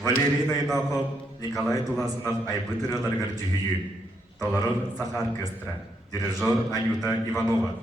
Валерий Найнахов, Николай Туласынов айбытырыларгар жүйі. Толорон Сахар Кыстра. Дирижер Анюта Иванова.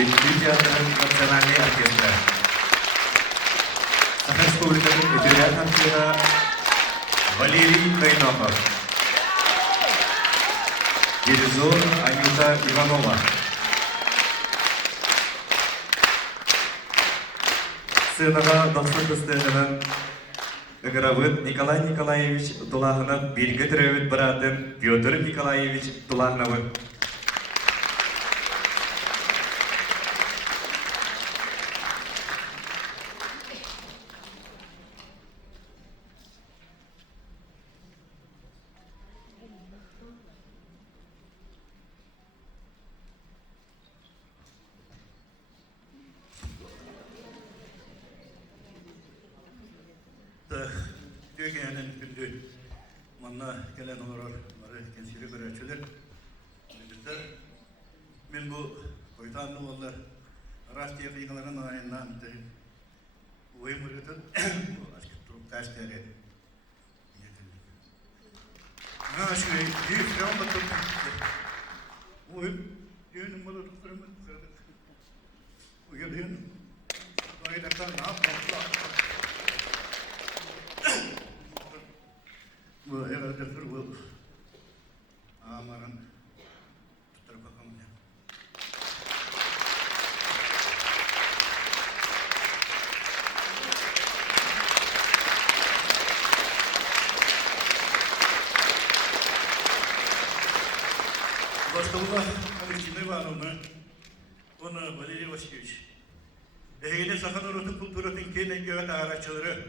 Литвы театрын национальный оркестр. Саха Республиканың эпират артиста Валерий Кайнопов. Дирижер Анюта Иванова. Сценаға дақсы көстәгенен Игоровыт Николай Николаевич Тулахынов белгі түрәвіт баратын Петр Николаевич Тулахновы. Türkiye'nin gündü manna gelen olur, kendisiyle görüşçüler. Ben bu koytanlı onlar Rastiye kıyıkaların ayından uyum üreten bu aşkı durup gazeteleri. Ha şu büyük falan bakın. Uyum yönüm bunu tutturum. Uyum yönüm. Ayakta ne yapmak? Bu herhalde bu amanın tutar bakalım ya. Başkanlar Alexey Ivanovna, ona Valeri Vasilevich. Ehine sakın orası kulturatın kendine araçları,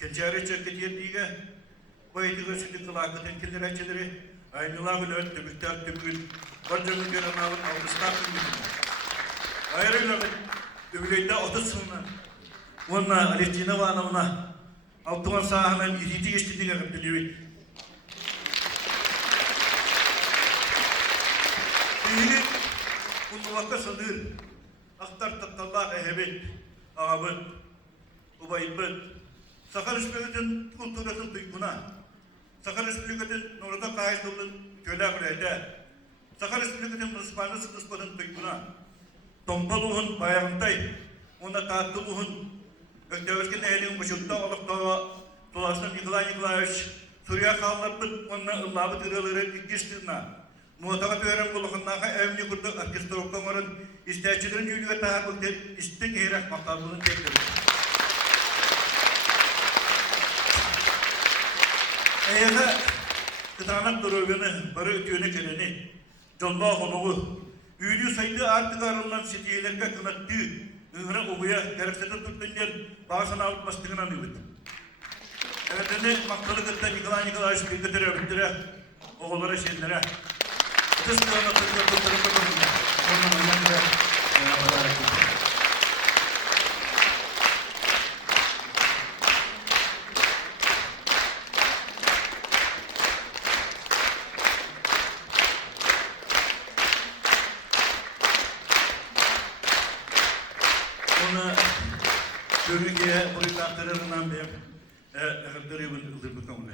kençare çeketiyen diye Baytığı şimdi kılakıtın kendireçleri, aynılar bile öttü, mühtar tümgün, barcanın gönanavın avdıslar tümgün. Ayrıca övüleyde odasına, onunla Alexey Ivanovna, altıma sahanın iriti geçtiğine kaptırıyor. İyi, bunu vakka sanır, aktar tattallar ehebet, ağabey, ubayibet, Sakar Respublika'nın kulturasının duyguna, Sakar Respublika'nın orada kayıtlı'nın köleğinde, Sakar Respublika'nın Mısır'ın sıkışmanın duyguna, Tompalı'nın bayağındayım, ona tatlı'nın Öktevezkin ehlinin başında olup da dolaştan Nikolay Nikolaevich, Suriye kalınlıpın onunla ıllabı tırıları ikistirna, Muhtakat öğren bulukundaki evni kurdu orkestra okumarın isteyicilerin yürüye tahakkuklar istek eğrek makamının tekleri. Eğer kıtanak duruvunu, barı ötüğünü geleni, canlı holuğu, üyülü sayıda artık arılan setiyelerine kınattı, ıhra obuya gereksede tuttuğundan bağışını alıp bastığına nübet. Evet, ne maktalı kıtta Nikolay Nikolaevich bilgileri bitire, oğullara şeylere. Kıs kılana tuttuğuna tuttuğuna onun önünde badarak tuttuğuna. Türkiye politikatlarından bir ekipleri bildirmek önemli.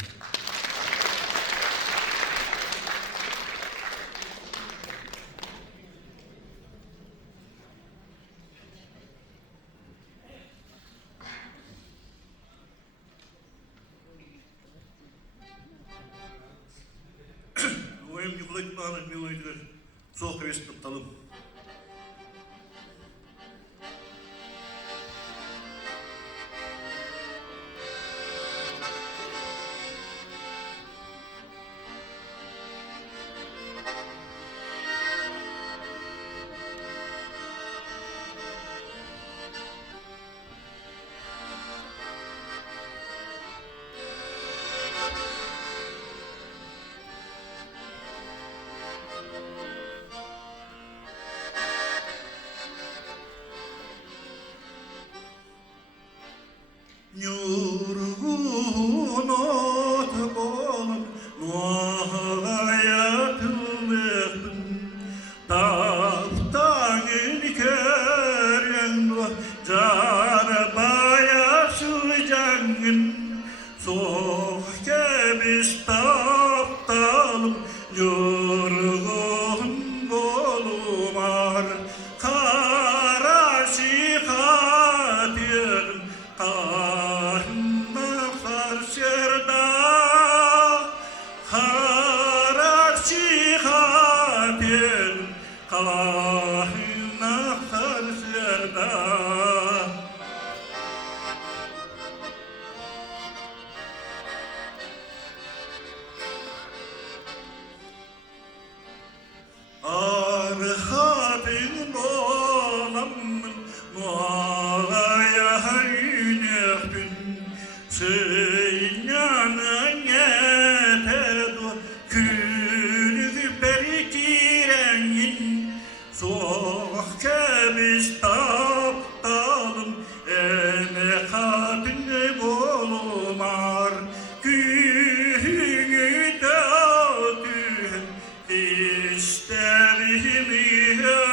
Oyun yıkılık bağlı bir oyuncular soğuk hevesi tutalım. şihatin kahnaklar şerda Harar şihatin kahnaklar şerda Arhatın bolamın muaya hüynekün Seyyanın yetedu külü berikirenin Soğuk kemiş taptalım ene hatın bolumar Günü dağıtın İsterimi ya,